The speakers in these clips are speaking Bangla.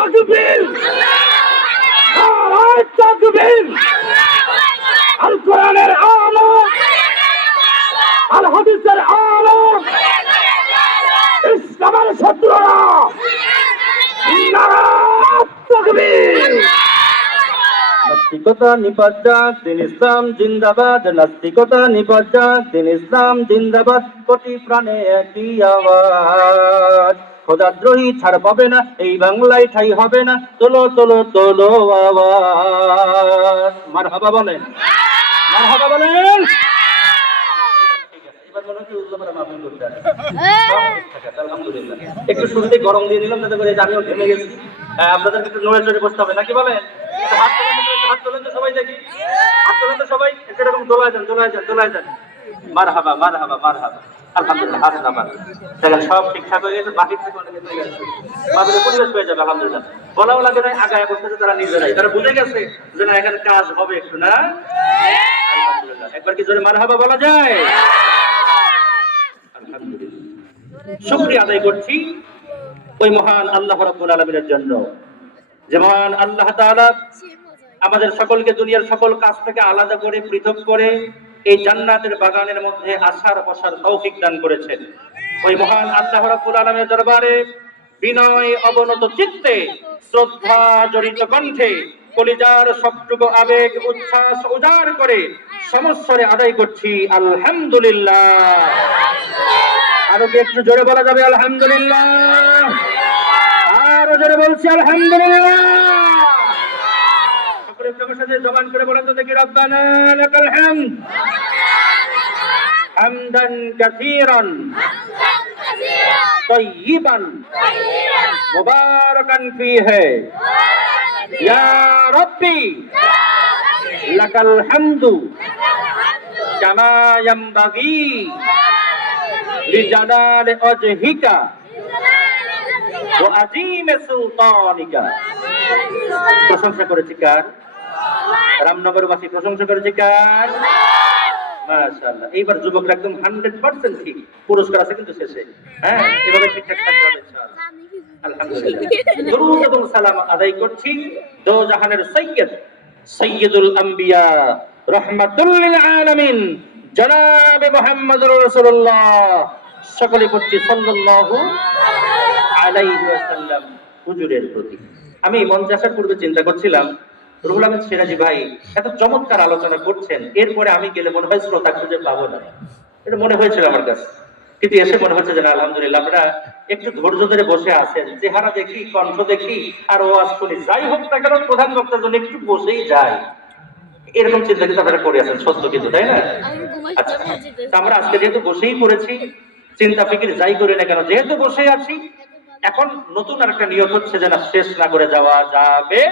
তাকবীর, নারায়ে তাকবীর। আল কোরআনের আলো, আল হাদিসের আলো, ইসলামের শত্রুরা নারায়ে তাকবীর। নাস্তিকতা নিপাত দিন ইসলাম জিন্দাবাদ, নাস্তিকতা নিপাত দিন ইসলাম জিন্দাবাদ, কোটি প্রাণে একই আওয়াজ। খোদাদ্রোহী ছাড় পাবে না, এই বাংলায় ঠাই হবে না, তোলো তোলো তোলো আওয়াজ। মারহাবা বলেন, মারহাবা বলেন। আলহামদুলিল্লাহ, একটু শুরুতে গরম দিয়ে দিলাম যাতে করে আমিও ঘেমে গেছি। আপনাদের একটু নড়ে চড়ে বসতে হবে নাকি বলেন? হাত তোলেন তো সবাই, দেখি হাত তোলেন তো সবাই, এরকম দোলায় যান দোলায় যান দোলায় যান। মারহাবা মারহাবা মারহাবা। আলহামদুলিল্লাহ, হাত নামান। দেখেন সব ঠিকঠাক হয়ে গেছে, বাহির থেকে অনেকে চলে গেছে, মাহফিলের পরিবেশ হয়ে যাবে। আলহামদুলিল্লাহ, বলাও লাগে না, আগায় বসতেছে তারা নিজেরাই, তারা বুঝে গেছে যে না এখানে কাজ হবে একটু না। আলহামদুলিল্লাহ, একবার কি জোরে মারহাবা বলা যায়? আলহামদুলিল্লাহ, শুকরিয়া আদায় করছি ওই মহান আল্লাহ রাব্বুল আলামিনের জন্য, যে মহান আল্লাহ তাআলা আমাদের সকলকে দুনিয়ার সকল কাজ থেকে আলাদা করে পৃথক করে এই জান্নাতের বাগানের মধ্যে আসার বসার তৌফিক দান করেছেন। ওই মহান আল্লাহ রাব্বুল আলামিনের দরবারে বিনয় অবনত চিত্তে শ্রদ্ধা জড়িত কণ্ঠে কলিজার সবটুকু আবেগ উচ্ছ্বাস উজাড় করে সমস্বরে আদায় করছি আলহামদুলিল্লাহ। আরো কি একটু জোরে বলা যাবে আলহামদুলিল্লাহ? আরো জোরে বলছি আলহামদুলিল্লাহ। সকলে প্রকাশে জবান করে বলেন তো দেখি, রব্বানা লাকাল হামদ হামদান কাসীরান তাইয়িবান মুবারাকান ফীহি ইয়া রাব্বি লাকাল হামদু কামা ইয়ানবাগী লিজালালি ওয়াজহিকা ওয়া আযীমি সুলতানিকা। প্রশংসা করেছি কার? রামনগরবাসী প্রশংসা করেছে কার? মাশাআল্লাহ। এইবার যুবকরা একদম 100% ঠিক। পুরস্কার আছে কিন্তু শেষে। হ্যাঁ, এভাবে ঠিকঠাক থাকতে হবে ইনশাআল্লাহ। আলহামদুলিল্লাহ, দরুদ এবং সালাম আদায় করছি দো জাহানের সৈয়দ সৈয়দুল আম্বিয়া রাহমাতুল লিল আলামিন জনাবে মুহাম্মদুর রাসূলুল্লাহ, সকলে পড়ছি সাল্লাল্লাহু আলাইহি ওয়াসাল্লাম হুজুরের প্রতি। আমি মঞ্চে আসার পূর্বে চিন্তা করছিলাম, রুহুল আমিন সিরাজি ভাই এত চমৎকার আলোচনা করছেন, এরপরে আমি গেলে মনে হয় শ্রোতা খুঁজে পাবো না, এটা মনে হয়েছিল আমার কাছে। কিন্তু এসে মনে হচ্ছে যে না আলহামদুলিল্লাহ, আপনারা একটু ধৈর্য ধরে বসে আছেন, চেহারা দেখি কণ্ঠ দেখি আর ওয়াজ শুনি, যাই হোক না কেন প্রধান বক্তার জন্য একটু বসেই যায়, এরকম চিন্তা কিন্তু আপনারা করে আছেন, সত্য কিন্তু, তাই না? আচ্ছা, আমরা আজকে যেহেতু বসেই করেছি, চিন্তা ফিকির যাই করি না কেন, যেহেতু বসে আছি, এখন নতুন আর একটা নিয়ত হচ্ছে যে না শেষ না করে যাওয়া যাবে।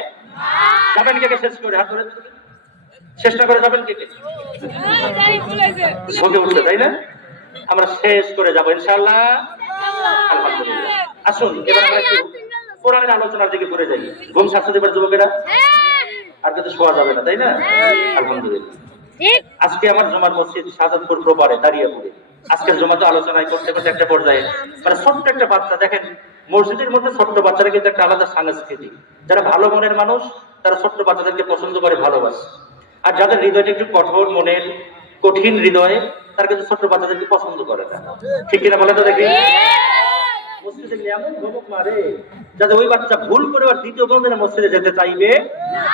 যাবেন কে শেষ করে? হাত ধরে শেষ না করে যাবেন কে? ঝোঁকে উঠছে, তাই না? আমরা শেষ করে যাবো ইনশাআল্লাহ। আলহামদুলিল্লাহ, আসুন এবার আমরা একটু কোরআনের আলোচনার দিকে ঘুরে যাই। ঘুম শাস্তি দেবার যুবকেরা আর কিন্তু শোয়া যাবে না, তাই না? আলহামদুলিল্লাহ, আজকে আমার জুমার মসজিদ শাহজাদপুর প্রপারে দাঁড়িয়াপুরে। আজকের জুমাতে আলোচনায় করতে করতে একটা পর্যায়ে মানে ছোট্ট একটা বাচ্চা, দেখেন মসজিদের মধ্যে ছোট্ট বাচ্চারা কিন্তু একটা আলাদা সংস্কৃতি। যারা ভালো মনের মানুষ তারা ছোট্ট বাচ্চাদেরকে পছন্দ করে, ভালোবাসে। আর যাদের হৃদয়টা একটু কঠোর মনের, কঠিন হৃদয়ে, তারা কিন্তু ছোট্ট বাচ্চাদেরকে পছন্দ করে না। ঠিক কিনা বলে তো দেখি? মসজিদে এমন ধমক মারে যাতে ওই বাচ্চা ভুল করে আর দ্বিতীয় কোনদিন মসজিদে যেতে চাইবে না।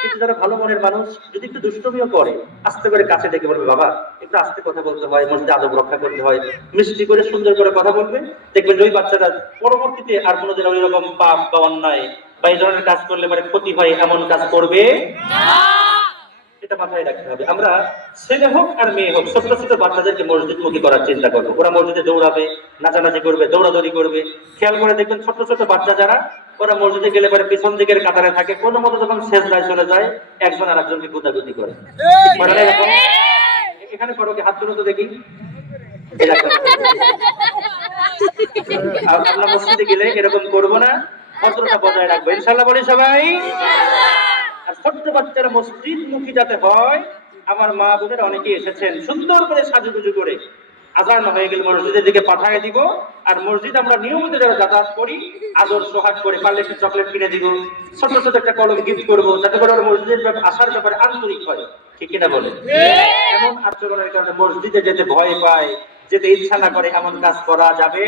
কিন্তু যারা ভালো মনের মানুষ যদি একটু দুষ্টমিও করে, আস্তে করে কাছে ডেকে বলবে, বাবা একটু আস্তে কথা বলতে হয়, মসজিদে আদব রক্ষা করতে হয়, মিষ্টি করে সুন্দর করে কথা বলবে, দেখবেন ওই বাচ্চাটা পরবর্তীতে আর কোনোদিন ওই রকম পাপ বা অন্যায় বা এই ধরনের কাজ করলে মানে ক্ষতি হয় এমন কাজ করবে না। এটা মাথায় রাখতে হবে। আমরা ছেলে হোক আর মেয়ে হোক, ছোট ছোট বাচ্চাদেরকে মসজিদমুখী করার চিন্তা করবো। ওরা মসজিদে দৌড়াবে, নাচানাচি করবে, দৌড়াদৌড়ি করবে। খেয়াল করে দেখবেন ছোট ছোট বাচ্চা যারা, ওরা মসজিদে গেলে পরে পিছন দিকের কাতারে থাকে, কোনো মতো যখন সেজদায় চলে যায় একজন আর একজনকে গুতাগুতি করে। এখানে করো কি? হাত তুলো তো দেখি। আমরা মসজিদে গেলে এরকম করবো না, ভদ্রতা বজায় রাখবো ইনশাআল্লাহ, বলি সবাই। আর ছোট্ট বাচ্চারা মসজিদ মুখী যাতে হয়, আমার মা বোনেরা অনেকে এসেছেন সুন্দর করে সাজুগুজু করে, আজান হয়ে গেলে মসজিদের দিকে পাঠিয়ে দিব। আর মসজিদ আমরা নিয়মিত যারা যাতায়াত করি, আদর সোহাগ করে পারলে একটু চকলেট কিনে দিব, ছোট ছোট একটা কলম গিফট করবো, যাতে করে ওরা মসজিদের আসার ব্যাপারে আন্তরিক হয়। ঠিক কিনা বলে? এমন আচরণের কারণে মসজিদে যেতে ভয় পায়, যেতে ইচ্ছা না করে, এমন কাজ করা যাবে